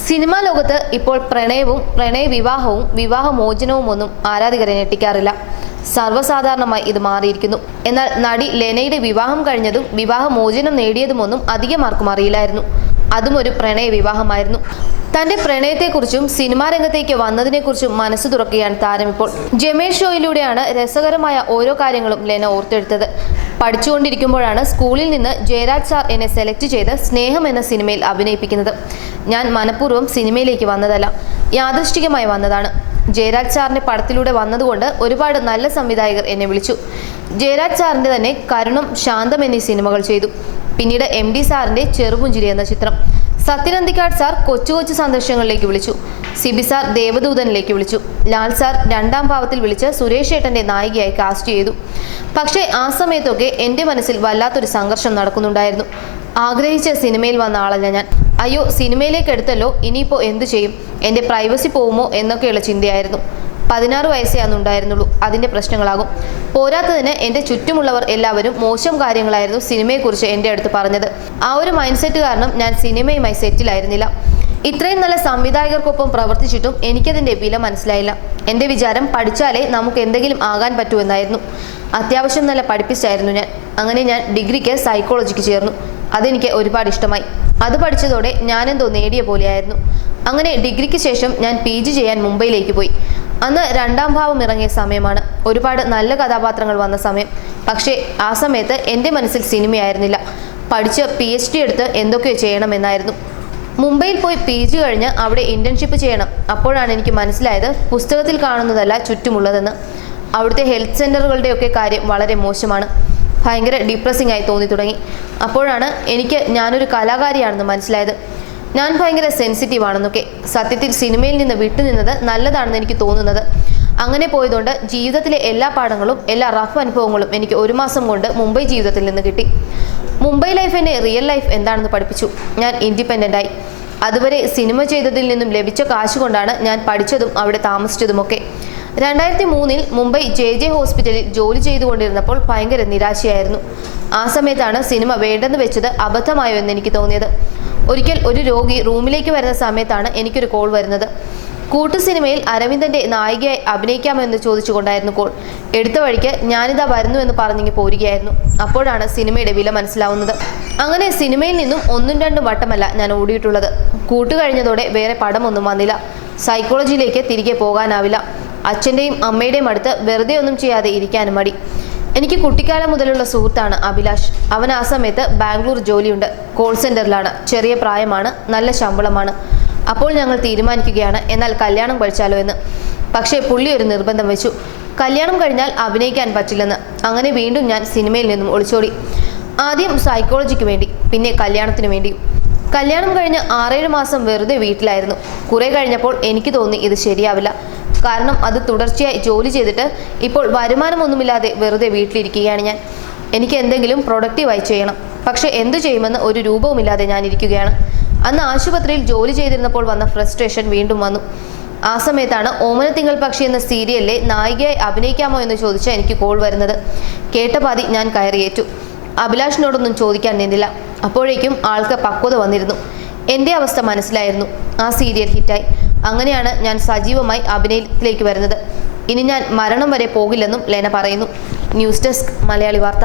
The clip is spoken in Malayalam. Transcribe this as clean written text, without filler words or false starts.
സിനിമാ ലോകത്ത് ഇപ്പോൾ പ്രണയവും പ്രണയവിവാഹവും വിവാഹമോചനവും ഒന്നും ആരാധകരെ ഞെട്ടിക്കാറില്ല. സർവ്വസാധാരണമായി ഇത് മാറിയിരിക്കുന്നു. എന്നാൽ നടി ലെനയുടെ വിവാഹം കഴിഞ്ഞതും വിവാഹമോചനം നേടിയതുമൊന്നും അധികം ആർക്കും അറിയില്ലായിരുന്നു. അതും ഒരു പ്രണയ വിവാഹമായിരുന്നു. തന്റെ പ്രണയത്തെക്കുറിച്ചും സിനിമാ രംഗത്തേക്ക് വന്നതിനെക്കുറിച്ചും മനസ്സ് തുറക്കുകയാണ് താരം ഇപ്പോൾ. ജമേൽ ഷോയിലൂടെയാണ് രസകരമായ ഓരോ കാര്യങ്ങളും ലെന ഓർത്തെടുത്തത്. പഠിച്ചുകൊണ്ടിരിക്കുമ്പോഴാണ് സ്കൂളിൽ നിന്ന് ജയരാജ് സാർ എന്നെ സെലക്ട് ചെയ്ത് സ്നേഹം എന്ന സിനിമയിൽ അഭിനയിപ്പിക്കുന്നത്. ഞാൻ മനഃപൂർവ്വം സിനിമയിലേക്ക് വന്നതല്ല, യാദൃശ്ചികമായി വന്നതാണ്. ജയരാജ് സാറിന്റെ പടത്തിലൂടെ വന്നതുകൊണ്ട് ഒരുപാട് നല്ല സംവിധായകർ എന്നെ വിളിച്ചു. ജയരാജ് സാറിന്റെ തന്നെ കരുണം, ശാന്തം എന്നീ സിനിമകൾ ചെയ്തു. പിന്നീട് MD സാറിന്റെ ചെറുപുഞ്ചിരി എന്ന ചിത്രം, സത്യനന്ദിക്കാട് സാർ കൊച്ചു കൊച്ചു സന്ദർശനങ്ങളിലേക്ക് വിളിച്ചു. സിബി സാർ ദേവദൂതനിലേക്ക് വിളിച്ചു. ലാൽ സാർ രണ്ടാം ഭാവത്തിൽ വിളിച്ച് സുരേഷ് ഏട്ടന്റെ നായികയായി കാസ്റ്റ് ചെയ്തു. പക്ഷേ ആ സമയത്തൊക്കെ എൻ്റെ മനസ്സിൽ വല്ലാത്തൊരു സംഘർഷം നടക്കുന്നുണ്ടായിരുന്നു. ആഗ്രഹിച്ച സിനിമയിൽ വന്ന ആളല്ല ഞാൻ. അയ്യോ, സിനിമയിലേക്ക് എടുത്തല്ലോ, ഇനിയിപ്പോൾ എന്തു ചെയ്യും, എൻ്റെ പ്രൈവസി പോകുമോ എന്നൊക്കെയുള്ള ചിന്തയായിരുന്നു. 16 വയസ്സേ അന്നുണ്ടായിരുന്നുള്ളൂ. അതിൻ്റെ പ്രശ്നങ്ങളാകും. പോരാത്തതിന് എൻ്റെ ചുറ്റുമുള്ളവർ എല്ലാവരും മോശം കാര്യങ്ങളായിരുന്നു സിനിമയെക്കുറിച്ച് എൻ്റെ അടുത്ത് പറഞ്ഞത്. ആ ഒരു മൈൻഡ് സെറ്റ് കാരണം ഞാൻ സിനിമയുമായി സെറ്റിലായിരുന്നില്ല. ഇത്രയും നല്ല സംവിധായകർക്കൊപ്പം പ്രവർത്തിച്ചിട്ടും എനിക്കതിൻ്റെ വില മനസ്സിലായില്ല. എൻ്റെ വിചാരം പഠിച്ചാലേ നമുക്ക് എന്തെങ്കിലും ആകാൻ പറ്റൂ എന്നായിരുന്നു. അത്യാവശ്യം നല്ല പഠിപ്പിച്ചായിരുന്നു ഞാൻ. അങ്ങനെ ഞാൻ ഡിഗ്രിക്ക് സൈക്കോളജിക്ക് ചേർന്നു. അതെനിക്ക് ഒരുപാട് ഇഷ്ടമായി. അത് പഠിച്ചതോടെ ഞാനെന്തോ നേടിയ പോലെയായിരുന്നു. അങ്ങനെ ഡിഗ്രിക്ക് ശേഷം ഞാൻ PG ചെയ്യാൻ മുംബൈയിലേക്ക് പോയി. അന്ന് രണ്ടാം ഭാവം ഇറങ്ങിയ സമയമാണ്. ഒരുപാട് നല്ല കഥാപാത്രങ്ങൾ വന്ന സമയം. പക്ഷേ ആ സമയത്ത് എൻ്റെ മനസ്സിൽ സിനിമയായിരുന്നില്ല. പഠിച്ച് PhD എടുത്ത് എന്തൊക്കെയോ ചെയ്യണമെന്നായിരുന്നു. മുംബൈയിൽ പോയി PG കഴിഞ്ഞ് അവിടെ ഇന്റേൺഷിപ്പ് ചെയ്യണം. അപ്പോഴാണ് എനിക്ക് മനസ്സിലായത് പുസ്തകത്തിൽ കാണുന്നതല്ല ചുറ്റുമുള്ളതെന്ന്. അവിടുത്തെ ഹെൽത്ത് സെൻ്ററുകളുടെയൊക്കെ കാര്യം വളരെ മോശമാണ്. ഭയങ്കര ഡിപ്രസിംഗ് ആയി തോന്നി തുടങ്ങി. അപ്പോഴാണ് എനിക്ക് ഞാനൊരു കലാകാരിയാണെന്ന് മനസ്സിലായത്. ഞാൻ ഭയങ്കര സെൻസിറ്റീവ് ആണെന്നൊക്കെ. സത്യത്തിൽ സിനിമയിൽ നിന്ന് വിട്ടുനിന്നത് നല്ലതാണെന്ന് എനിക്ക് തോന്നുന്നത്. അങ്ങനെ പോയതുകൊണ്ട് ജീവിതത്തിലെ എല്ലാ പാഠങ്ങളും എല്ലാ റഫ് അനുഭവങ്ങളും എനിക്ക് 1 മാസം കൊണ്ട് മുംബൈ ജീവിതത്തിൽ നിന്ന് കിട്ടി. മുംബൈ ലൈഫ് എന്നെ റിയൽ ലൈഫ് എന്താണെന്ന് പഠിപ്പിച്ചു. ഞാൻ ഇൻഡിപെൻഡൻ്റായി. അതുവരെ സിനിമ ചെയ്തതിൽ നിന്നും ലഭിച്ച കാശ് കൊണ്ടാണ് ഞാൻ പഠിച്ചതും അവിടെ താമസിച്ചതുമൊക്കെ. 2003-ൽ മുംബൈ JJ ഹോസ്പിറ്റലിൽ ജോലി ചെയ്തുകൊണ്ടിരുന്നപ്പോൾ ഭയങ്കര നിരാശയായിരുന്നു. ആ സമയത്താണ് സിനിമ വേണ്ടെന്ന് വെച്ചത് അബദ്ധമായോ എന്ന് എനിക്ക് തോന്നിയത്. ഒരിക്കൽ ഒരു രോഗി റൂമിലേക്ക് വരുന്ന സമയത്താണ് എനിക്കൊരു കോൾ വരുന്നത്. കൂട്ടു സിനിമയിൽ അരവിന്ദന്റെ നായികയായി അഭിനയിക്കാമോ എന്ന് ചോദിച്ചുകൊണ്ടായിരുന്നു കോൾ. എടുത്ത വഴിക്ക് ഞാനിതാ വരുന്നു എന്ന് പറഞ്ഞിങ്ങി പോരുകയായിരുന്നു. അപ്പോഴാണ് സിനിമയുടെ വില മനസ്സിലാവുന്നത്. അങ്ങനെ സിനിമയിൽ നിന്നും 1-2 വട്ടമല്ല ഞാൻ ഓടിയിട്ടുള്ളത്. കൂട്ടു കഴിഞ്ഞതോടെ വേറെ പടമൊന്നും വന്നില്ല. സൈക്കോളജിയിലേക്ക് തിരികെ പോകാനാവില്ല. അച്ഛൻ്റെയും അമ്മയുടെയും അടുത്ത് വെറുതെ ഒന്നും ചെയ്യാതെ ഇരിക്കാനും മടി. എനിക്ക് കുട്ടിക്കാലം മുതലുള്ള സുഹൃത്താണ് അഭിലാഷ്. അവൻ ആ സമയത്ത് ബാംഗ്ലൂർ ജോലിയുണ്ട്. കോൾ സെൻ്ററിലാണ്. ചെറിയ പ്രായമാണ്, നല്ല ശമ്പളമാണ്. അപ്പോൾ ഞങ്ങൾ തീരുമാനിക്കുകയാണ് എന്നാൽ കല്യാണം കഴിച്ചാലോ എന്ന്. പക്ഷേ പുള്ളി ഒരു നിർബന്ധം വെച്ചു. കല്യാണം കഴിഞ്ഞാൽ അഭിനയിക്കാൻ പറ്റില്ലെന്ന്. അങ്ങനെ വീണ്ടും ഞാൻ സിനിമയിൽ നിന്നും ഒളിച്ചോടി. ആദ്യം സൈക്കോളജിക്ക് വേണ്ടി, പിന്നെ കല്യാണത്തിന് വേണ്ടിയും. കല്യാണം കഴിഞ്ഞ് 6-7 മാസം വെറുതെ വീട്ടിലായിരുന്നു. കുറെ കഴിഞ്ഞപ്പോൾ എനിക്ക് തോന്നി ഇത് ശരിയാവില്ല. കാരണം അത് തുടർച്ചയായി ജോലി ചെയ്തിട്ട് ഇപ്പോൾ വരുമാനമൊന്നുമില്ലാതെ വെറുതെ വീട്ടിലിരിക്കുകയാണ് ഞാൻ. എനിക്ക് എന്തെങ്കിലും പ്രൊഡക്റ്റീവായി ചെയ്യണം. പക്ഷെ എന്തു ചെയ്യുമെന്ന് ഒരു രൂപവുമില്ലാതെ ഞാൻ ഇരിക്കുകയാണ്. അന്ന് ആശുപത്രിയിൽ ജോലി ചെയ്തിരുന്നപ്പോൾ വന്ന ഫ്രസ്ട്രേഷൻ വീണ്ടും വന്നു. ആ സമയത്താണ് ഓമനത്തിങ്കൾ പക്ഷി എന്ന സീരിയലിലെ നായികയായി അഭിനയിക്കാമോ എന്ന് ചോദിച്ച എനിക്ക് കോൾ വരുന്നത്. കേട്ട പാതി ഞാൻ കയറിയേറ്റു. അഭിലാഷിനോടൊന്നും ചോദിക്കാൻ നിന്നില്ല. അപ്പോഴേക്കും ആൾക്ക് പക്വത വന്നിരുന്നു. എൻ്റെ അവസ്ഥ മനസ്സിലായിരുന്നു. ആ സീരിയൽ ഹിറ്റായി. അങ്ങനെയാണ് ഞാൻ സജീവമായി അഭിനയത്തിലേക്ക് വരുന്നത്. ഇനി ഞാൻ മരണം വരെ പോകില്ലെന്നും ലെന പറയുന്നു. ന്യൂസ് ഡെസ്ക് മലയാളി വാർത്ത.